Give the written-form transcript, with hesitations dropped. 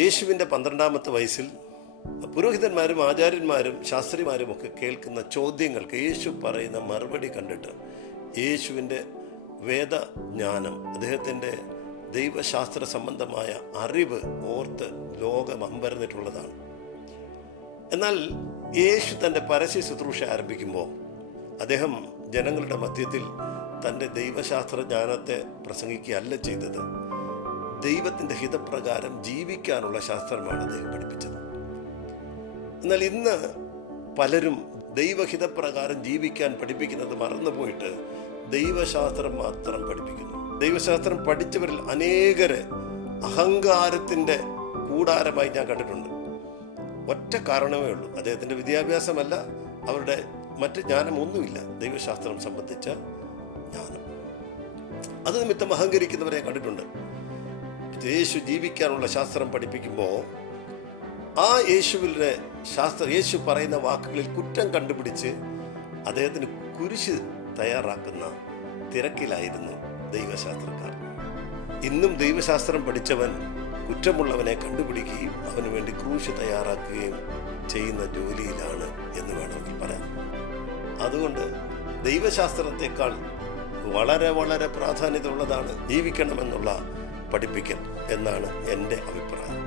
യേശുവിൻ്റെ 12-ാമത്തെ വയസ്സിൽ പുരോഹിതന്മാരും ആചാര്യന്മാരും ശാസ്ത്രിമാരും ഒക്കെ കേൾക്കുന്ന ചോദ്യങ്ങൾക്ക് യേശു പറയുന്ന മറുപടി കണ്ടിട്ട് യേശുവിൻ്റെ വേദജ്ഞാനം, അദ്ദേഹത്തിൻ്റെ ദൈവശാസ്ത്ര സംബന്ധമായ അറിവ് ഓർത്ത് ലോകം അമ്പരന്നിട്ടുള്ളതാണ്. എന്നാൽ യേശു തൻ്റെ പരസ്യ ശുശ്രൂഷ ആരംഭിക്കുമ്പോൾ അദ്ദേഹം ജനങ്ങളുടെ മധ്യത്തിൽ തൻ്റെ ദൈവശാസ്ത്ര ജ്ഞാനത്തെ പ്രസംഗിക്കുകയല്ല ചെയ്തത്. ദൈവത്തിൻ്റെ ഹിതപ്രകാരം ജീവിക്കാനുള്ള ശാസ്ത്രമാണ് അദ്ദേഹം പഠിപ്പിച്ചത്. എന്നാൽ ഇന്ന് പലരും ദൈവഹിതപ്രകാരം ജീവിക്കാൻ പഠിപ്പിക്കുന്നത് മറന്നുപോയിട്ട് ദൈവശാസ്ത്രം മാത്രം പഠിപ്പിക്കുന്നു. ദൈവശാസ്ത്രം പഠിച്ചവരിൽ അനേകരെ അഹങ്കാരത്തിൻ്റെ കൂടാരമായി ഞാൻ കണ്ടിട്ടുണ്ട്. ഒറ്റ കാരണമേ ഉള്ളൂ, അദ്ദേഹത്തിൻ്റെ വിദ്യാഭ്യാസമല്ല, അവരുടെ മറ്റ് ജ്ഞാനമൊന്നുമില്ല, ദൈവശാസ്ത്രം സംബന്ധിച്ച ജ്ഞാനം. അത് നിമിത്തം അഹങ്കരിക്കുന്നവരെ കണ്ടിട്ടുണ്ട്. യേശു ജീവിക്കാനുള്ള ശാസ്ത്രം പഠിപ്പിക്കുമ്പോൾ ആ യേശു പറയുന്ന വാക്കുകളിൽ കുറ്റം കണ്ടുപിടിച്ച് അദ്ദേഹത്തിന് കുരിശ് തയ്യാറാക്കുന്ന തിരക്കിലായിരുന്നു ദൈവശാസ്ത്രക്കാർ. ഇന്നും ദൈവശാസ്ത്രം പഠിച്ചവൻ കുറ്റമുള്ളവനെ കണ്ടുപിടിക്കുകയും അവന് വേണ്ടി ക്രൂശ് തയ്യാറാക്കുകയും ചെയ്യുന്ന ജോലിയിലാണ് എന്ന് വേണമെങ്കിൽ പറയാം. അതുകൊണ്ട് ദൈവശാസ്ത്രത്തെക്കാൾ വളരെ വളരെ പ്രാധാന്യതയുള്ളതാണ് ജീവിക്കണമെന്നുള്ള പഠിപ്പിക്കൽ എന്നാണ് എൻ്റെ അഭിപ്രായം.